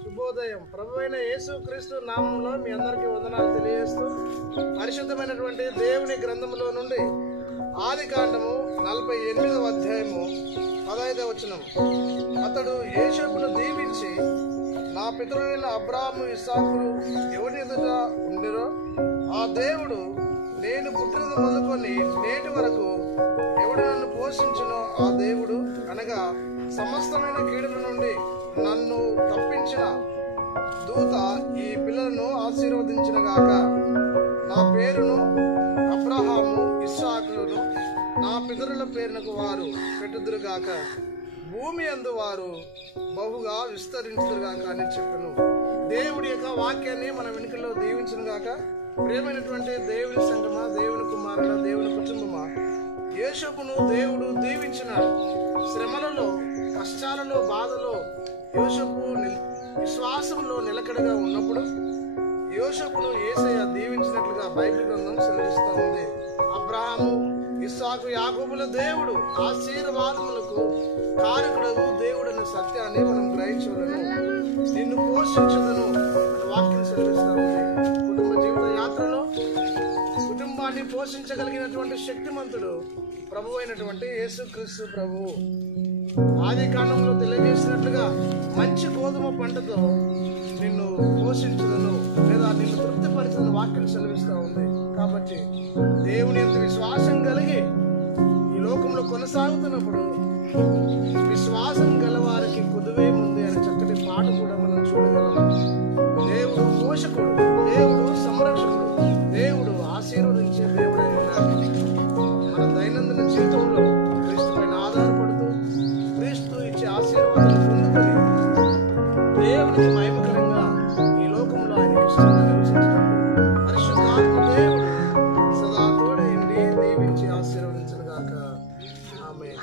శుభోదయం. ప్రభువైన యేసుక్రీస్తు నామములో మీ అందరికీ వందనాలు తెలియజేస్తూ పరిశుద్ధమైనటువంటి దేవుని గ్రంథములో నుండి ఆదికాండము 48వ అధ్యాయము 15వ వచనం. అతడు యోసేపును దీవించి, నా పితరులైన అబ్రాహాము ఇస్సాకులు ఎవరి ఎదుట ఉండిరో ఆ దేవుడు నేను పుట్టినది మొదలుకొని నేటి వరకు ఎవడు నన్ను పోషించునో ఆ దేవుడు, అనగా సమస్తమైన కీడుల నుండి నన్ను తప్పించిన దూత ఈ పిల్లలను ఆశీర్వదించిన గాక. నా పేరును అబ్రహాము ఇస్సాకులను నా పితరుల పేరునకు వారు పెట్టుదురుగాక. భూమి యందు వారు బహుగా విస్తరించుదురుగాక అని చెప్పెను. దేవుడి యొక్క వాక్యాన్ని మన వెనుకలో దీవించును గాక. ప్రియమైనటువంటి దేవుని సంగమా, దేవుని కుమారుల, దేవుని కుటుంబమా, యోసేపును దేవుడు దీవించినాడు. శ్రమలలో, కష్టాలలో, బాధలో యోసేపు విశ్వాసంలో నిలకడగా ఉన్నప్పుడు యోసేపును యేసయ్య దీవించినట్లుగా బైబిల్ గ్రంథం సెలవిస్తూ ఉంది. అబ్రహాము, ఇస్సాకు, యాకోబుల దేవుడు ఆశీర్వాదములకు కారకుడగు దేవుడు అనే సత్యాన్ని మనం గ్రహించవలను. నిన్ను పోషించదను అనే వాక్యం సెలవిస్తూ ఉంది. కుటుంబ జీవిత యాత్రలో కుటుంబాన్ని పోషించగలిగినటువంటి శక్తిమంతుడు ప్రభు అయినటువంటి యేసుక్రీస్తు ప్రభువు. ఆది కాండంలో తెలియజేసినట్లుగా మంచి గోధుమ పంటతో నిన్ను పోషించదను లేదా నిన్ను తృప్తిపరచదని వాక్యం సెలవిస్తూ ఉంది. కాబట్టి దేవుని యందు విశ్వాసం కలిగి ఈ లోకంలో కొనసాగుతున్నప్పుడు విశ్వాసం గలవారికి కుదువేముంది అనే చక్కటి పాట కూడా మనం చూడగలం. దేవుడు పోషకుడు, దేవుడు సంరక్షకుడు, దేవుడు ఆశీర్వదించే దేవుడై ఉన్నాడు. మన దైనందిన జీవితంలో క్రీస్తు పైన ఆధారపడుతూ క్రీస్తు ఇచ్చే ఆశీర్వాదాలు పొందుకొని దేవునికి మహిమకరంగా ఈ లోకంలో ఆయనకి ఇష్టంగా నివసించినప్పుడు పరిశుద్ధాత్మ దేవుడు సదా తోడైండి దీవించి ఆశీర్వదించును గాక. ఆమేన్.